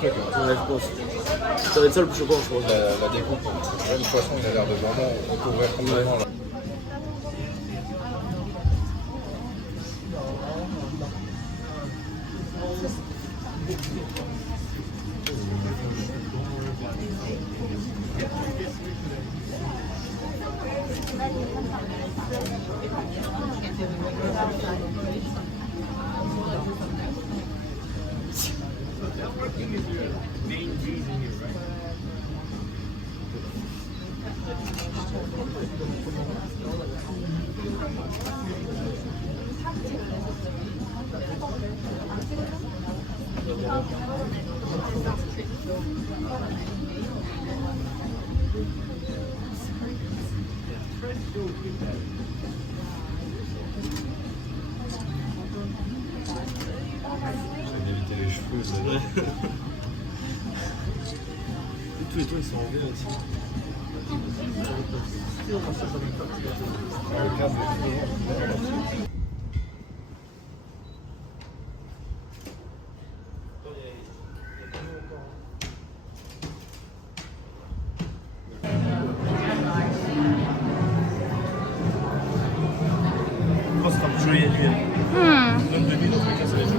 truc. Hein. Ouais, je pense. Ça va être ça le plus choquant, je pense. La découpe. Ouais, le poisson, il a l'air de vraiment recouvrir complètement. Là. Tous les toits ils sont en vert aussi. Je pense que ça sera plus joli à nuit. Même de nuit, dans tous les cas, ça va être joli.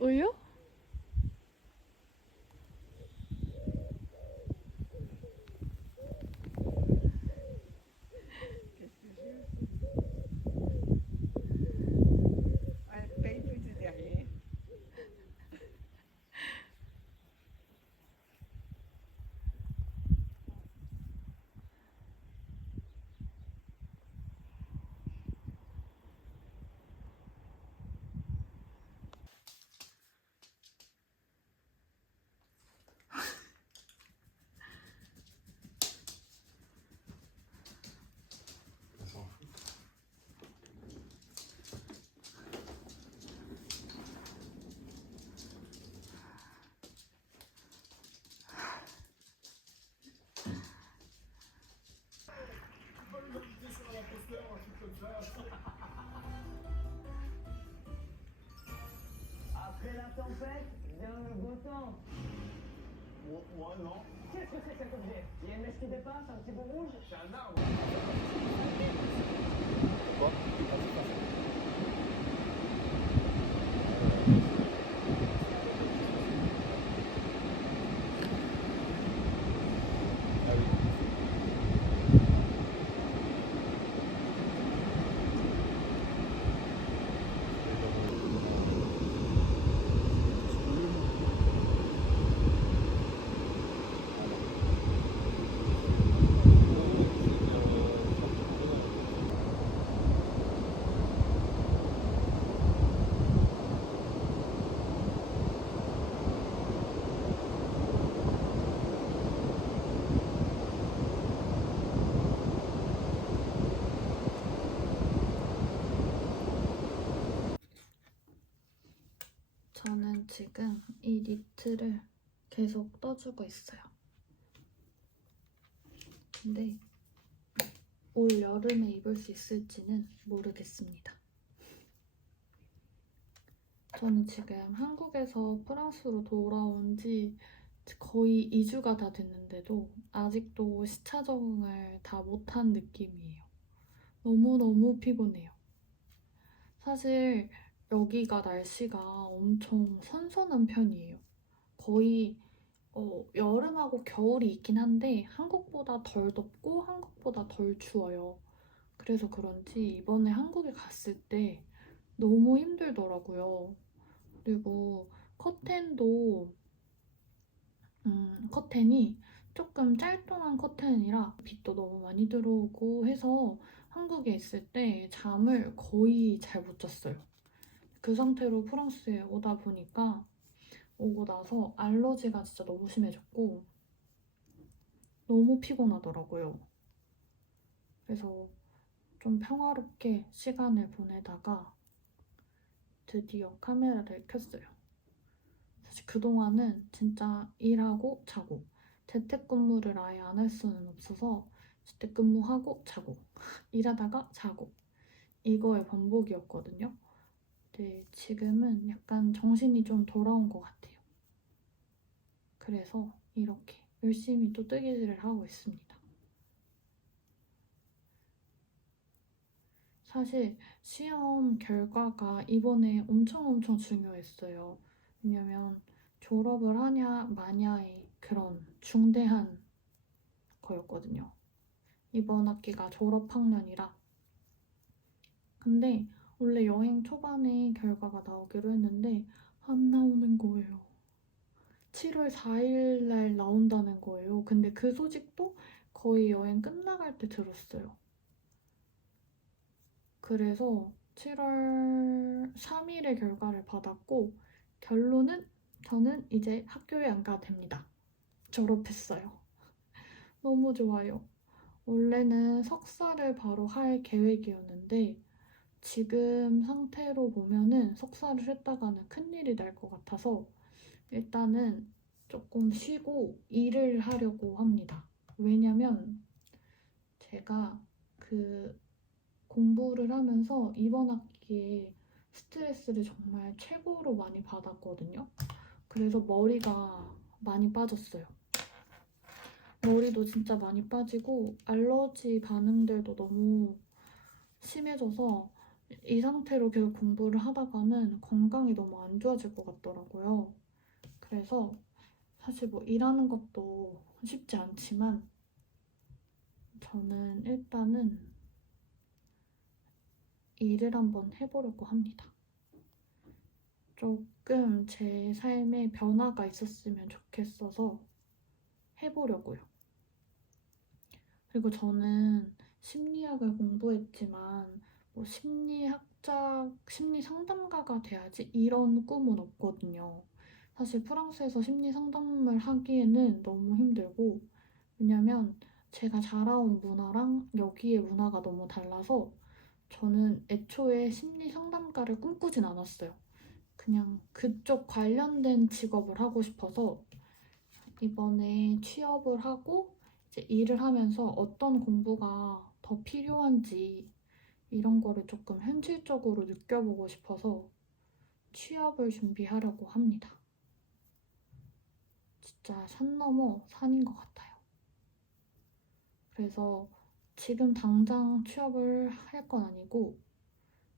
우유? Après la tempête, vient le beau temps. Moi, non. Qu'est-ce que c'est cet objet? Il y a une mèche qui dépasse, un petit bout rouge? C'est un arbre. 지금 이 니트를 계속 떠주고 있어요. 근데 올 여름에 입을 수 있을지는 모르겠습니다. 저는 지금 한국에서 프랑스로 돌아온 지 거의 2주가 다 됐는데도 아직도 시차 적응을 다 못한 느낌이에요. 너무너무 피곤해요. 사실 여기가 날씨가 엄청 선선한 편이에요. 거의 여름하고 겨울이 있긴 한데 한국보다 덜 덥고 한국보다 덜 추워요. 그래서 그런지 이번에 한국에 갔을 때 너무 힘들더라고요. 그리고 커튼도 커튼이 조금 짤뚱한 커튼이라 빛도 너무 많이 들어오고 해서 한국에 있을 때 잠을 거의 잘 못 잤어요. 그 상태로 프랑스에 오다 보니까 오고 나서 알러지가 진짜 너무 심해졌고 너무 피곤하더라고요. 그래서 좀 평화롭게 시간을 보내다가 드디어 카메라를 켰어요. 사실 그동안은 진짜 일하고 자고 재택근무를 아예 안 할 수는 없어서 재택근무하고 자고 일하다가 자고 이거의 반복이었거든요. 근데 지금은 약간 정신이 좀 돌아온 것 같아요. 그래서 이렇게 열심히 또 뜨개질을 하고 있습니다. 사실 시험 결과가 이번에 엄청 중요했어요. 왜냐면 졸업을 하냐 마냐의 그런 중대한 거였거든요. 이번 학기가 졸업학년이라. 근데 원래 여행 초반에 결과가 나오기로 했는데 안 나오는 거예요. 7월 4일 날 나온다는 거예요. 근데 그 소식도 거의 여행 끝나갈 때 들었어요. 그래서 7월 3일에 결과를 받았고 결론은 저는 이제 학교에 안 가도 됩니다. 졸업했어요. 너무 좋아요. 원래는 석사를 바로 할 계획이었는데 지금 상태로 보면은 석사를 했다가는 큰일이 날 것 같아서 일단은 조금 쉬고 일을 하려고 합니다. 왜냐면 제가 그 공부를 하면서 이번 학기에 스트레스를 정말 최고로 많이 받았거든요. 그래서 머리가 많이 빠졌어요. 머리도 진짜 많이 빠지고 알러지 반응들도 너무 심해져서 이 상태로 계속 공부를 하다가는 건강이 너무 안 좋아질 것 같더라고요. 그래서 사실 뭐 일하는 것도 쉽지 않지만 저는 일단은 일을 한번 해보려고 합니다. 조금 제 삶에 변화가 있었으면 좋겠어서 해보려고요. 그리고 저는 심리학을 공부했지만 뭐 심리학자, 심리 상담가가 돼야지 이런 꿈은 없거든요. 사실 프랑스에서 심리 상담을 하기에는 너무 힘들고 왜냐면 제가 자라온 문화랑 여기의 문화가 너무 달라서 저는 애초에 심리 상담가를 꿈꾸진 않았어요. 그냥 그쪽 관련된 직업을 하고 싶어서 이번에 취업을 하고 이제 일을 하면서 어떤 공부가 더 필요한지 이런 거를 조금 현실적으로 느껴보고 싶어서 취업을 준비하려고 합니다. 진짜 산 넘어 산인 것 같아요. 그래서 지금 당장 취업을 할 건 아니고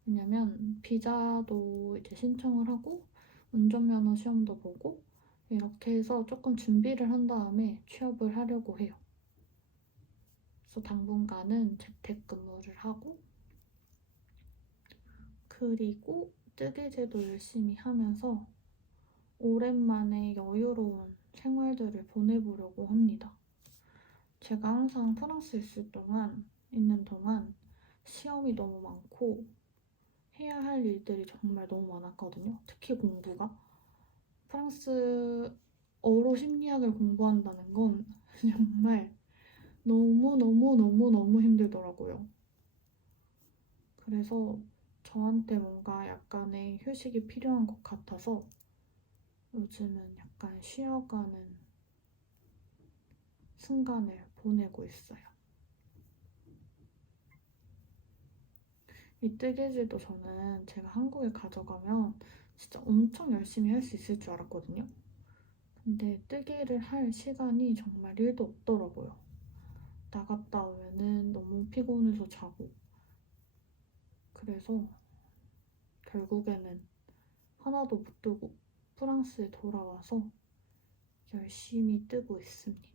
왜냐면 비자도 이제 신청을 하고 운전면허 시험도 보고 이렇게 해서 조금 준비를 한 다음에 취업을 하려고 해요. 그래서 당분간은 재택근무를 하고 그리고 뜨개질도 열심히 하면서 오랜만에 여유로운 생활들을 보내보려고 합니다. 제가 항상 프랑스에 있는 동안 시험이 너무 많고 해야 할 일들이 정말 너무 많았거든요. 특히 공부가. 프랑스어로 심리학을 공부한다는 건 정말 너무 힘들더라고요. 그래서 저한테 뭔가 약간의 휴식이 필요한 것 같아서 요즘은 약간 쉬어가는 순간을 보내고 있어요. 이 뜨개질도 저는 제가 한국에 가져가면 진짜 엄청 열심히 할 수 있을 줄 알았거든요. 근데 뜨개를 할 시간이 정말 1도 없더라고요. 나갔다 오면은 너무 피곤해서 자고. 그래서 결국에는 하나도 못 뜨고 프랑스에 돌아와서 열심히 뜨고 있습니다.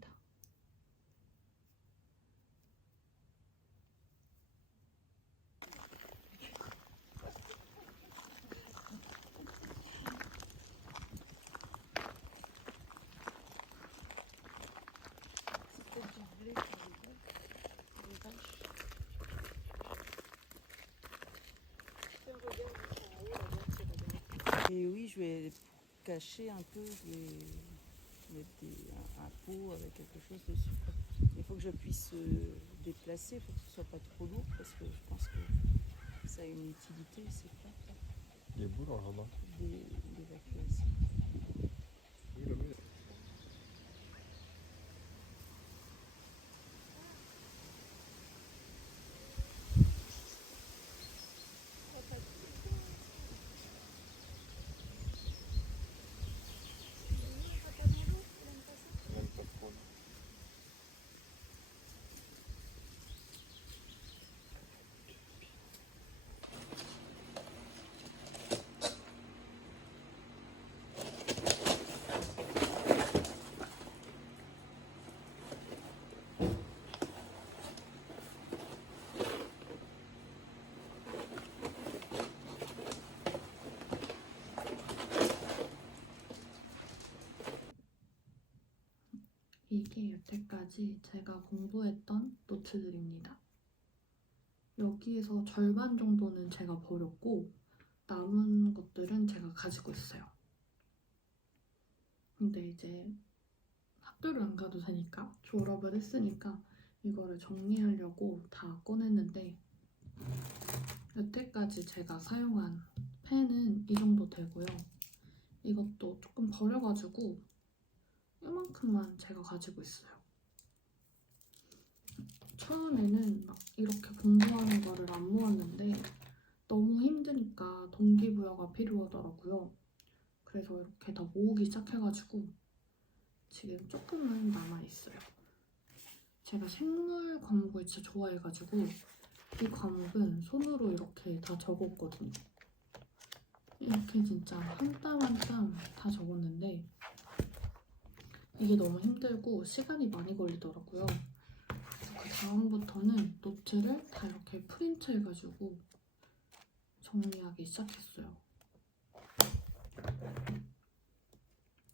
Et oui, je vais cacher un peu, je vais mettre un pot avec quelque chose dessus, quoi. Il faut que je puisse déplacer, il faut que ce soit pas trop lourd parce que je pense que ça a une utilité, c'est pas Il est beau dans le jardin. d'évacuation. Oui, le mur. Même pas trop. 이게 여태까지 제가 공부했던 노트들입니다. 여기에서 절반 정도는 제가 버렸고 남은 것들은 제가 가지고 있어요. 근데 이제 학교를 안 가도 되니까 졸업을 했으니까 이거를 정리하려고 다 꺼냈는데 여태까지 제가 사용한 펜은 이 정도 되고요. 이것도 조금 버려가지고 이만큼만 제가 가지고 있어요. 처음에는 막 이렇게 공부하는 거를 안 모았는데 너무 힘드니까 동기부여가 필요하더라고요. 그래서 이렇게 다 모으기 시작해가지고 지금 조금은 남아있어요. 제가 생물 과목을 진짜 좋아해가지고 이 과목은 손으로 이렇게 다 적었거든요. 이렇게 진짜 한 땀 한 땀 다 적었는데 이게 너무 힘들고 시간이 많이 걸리더라고요. 그래서 그 다음부터는 노트를 다 이렇게 프린트해가지고 정리하기 시작했어요.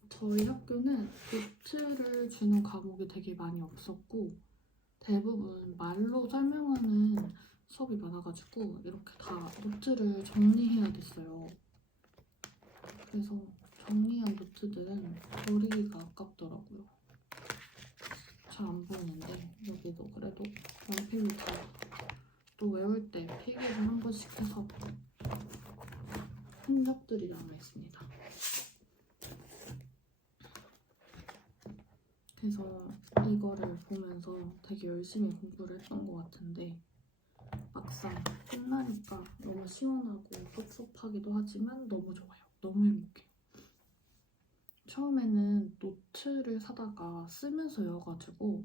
저희 학교는 노트를 주는 과목이 되게 많이 없었고 대부분 말로 설명하는 수업이 많아가지고 이렇게 다 노트를 정리해야 됐어요. 그래서 정리한 노트들은 버리기가 아깝더라고요. 잘 안 보이는데 여기도 그래도 연필로 다 또 외울 때 필기를 한 번씩 해서 흔적들이 남아있습니다. 그래서 이거를 보면서 되게 열심히 공부를 했던 것 같은데 막상 끝나니까 너무 시원하고 섭섭하기도 하지만 너무 좋아요. 너무 행복해요. 처음에는 노트를 사다가 쓰면서 외워가지고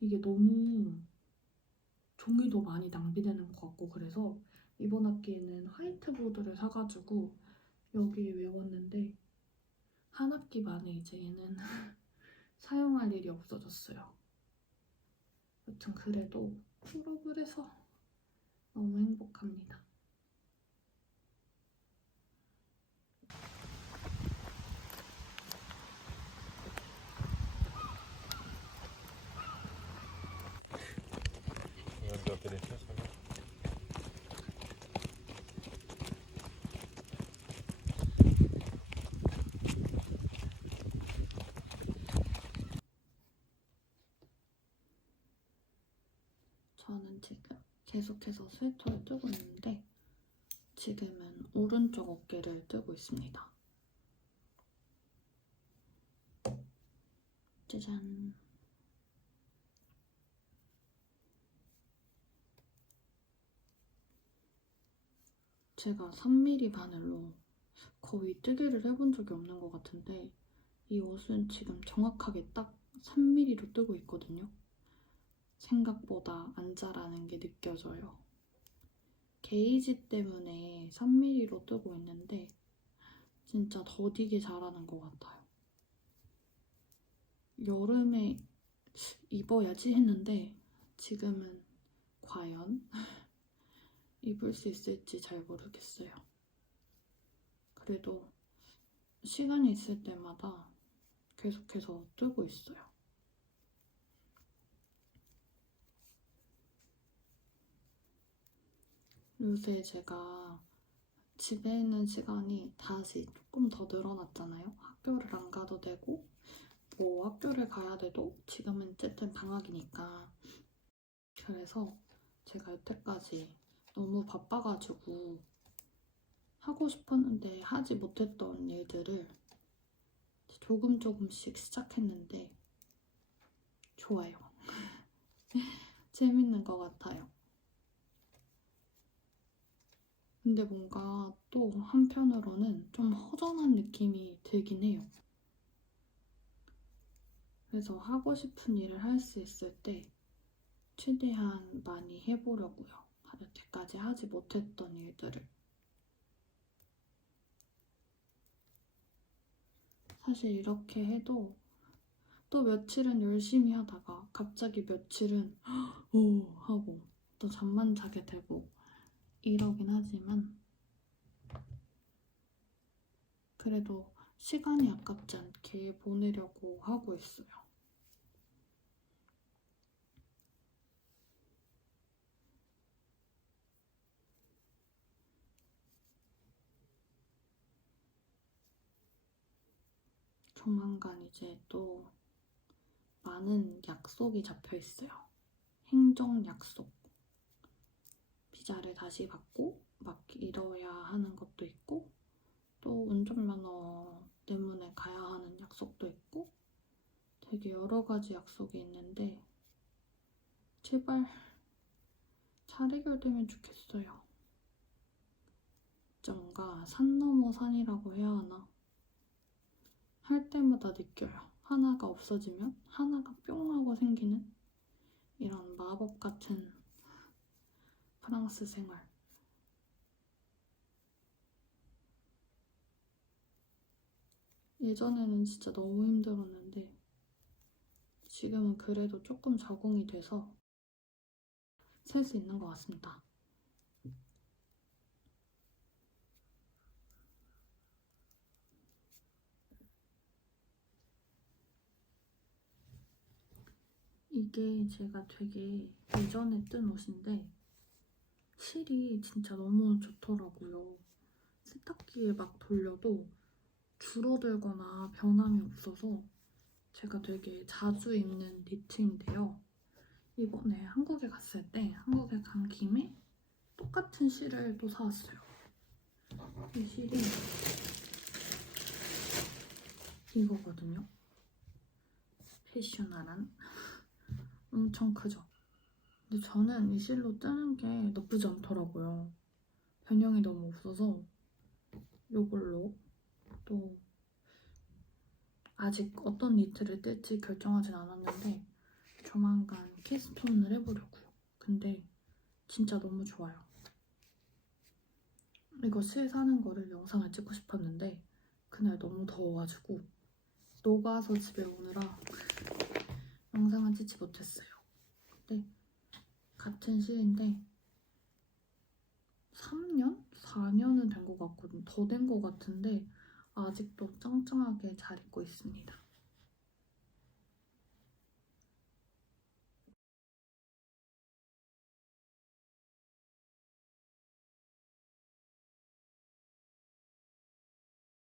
이게 너무 종이도 많이 낭비되는 것 같고 그래서 이번 학기에는 화이트보드를 사가지고 여기에 외웠는데 한 학기 만에 이제 얘는 사용할 일이 없어졌어요. 여튼 그래도 졸업을 해서 너무 행복합니다. On va faire téléphone, ça va. 저는 지금 계속해서 스웨터를 뜨고 있는데 지금은 오른쪽 어깨를 뜨고 있습니다. 짜잔. 제가 3mm 바늘로 거의 뜨개를 해본 적이 없는 것 같은데 이 옷은 지금 정확하게 딱 3mm로 뜨고 있거든요. 생각보다 안 자라는 게 느껴져요. 게이지 때문에 3mm로 뜨고 있는데 진짜 더디게 자라는 것 같아요. 여름에 입어야지 했는데 지금은 과연 입을 수 있을지 잘 모르겠어요. 그래도 시간이 있을 때마다 계속해서 뜨고 있어요. 요새 제가 집에 있는 시간이 다시 조금 더 늘어났잖아요. 학교를 안 가도 되고 뭐 학교를 가야 돼도 지금은 어쨌든 방학이니까. 그래서 제가 여태까지 너무 바빠가지고 하고 싶었는데 하지 못했던 일들을 조금씩 시작했는데 좋아요. 재밌는 것 같아요. 근데 뭔가 또 한편으로는 좀 허전한 느낌이 들긴 해요. 그래서 하고 싶은 일을 할 수 있을 때 최대한 많이 해보려고요. 여태까지 하지 못했던 일들을. 사실 이렇게 해도 또 며칠은 열심히 하다가 갑자기 며칠은 오 하고 또 잠만 자게 되고 이러긴 하지만 그래도 시간이 아깝지 않게 보내려고 하고 있어요. 조만간 이제 또 많은 약속이 잡혀 있어요. 행정 약속. 비자를 다시 받고 막 이뤄야 하는 것도 있고 또 운전면허 때문에 가야 하는 약속도 있고 되게 여러 가지 약속이 있는데 제발 잘 해결되면 좋겠어요. 진짜 뭔가 산 넘어 산이라고 해야 하나? 할 때마다 느껴요. 하나가 없어지면 하나가 뿅 하고 생기는 이런 마법 같은 프랑스 생활. 예전에는 진짜 너무 힘들었는데 지금은 그래도 조금 적응이 돼서 살 수 있는 것 같습니다. 이게 제가 되게 예전에 뜬 옷인데 실이 진짜 너무 좋더라고요. 세탁기에 막 돌려도 줄어들거나 변함이 없어서 제가 되게 자주 입는 니트인데요. 이번에 한국에 갔을 때 한국에 간 김에 똑같은 실을 또 사왔어요. 이 실이 이거거든요. 패셔널한 엄청 크죠? 근데 저는 이 실로 뜨는 게 나쁘지 않더라고요. 변형이 너무 없어서 이걸로 또 아직 어떤 니트를 뜰지 결정하진 않았는데 조만간 키스톤을 해보려고요. 근데 진짜 너무 좋아요. 이거 실 사는 거를 영상을 찍고 싶었는데 그날 너무 더워가지고 녹아서 집에 오느라 영상은 찍지 못했어요. 근데 같은 실인데 3년? 4년은 된 것 같거든요. 더 된 것 같은데 아직도 짱짱하게 잘 입고 있습니다.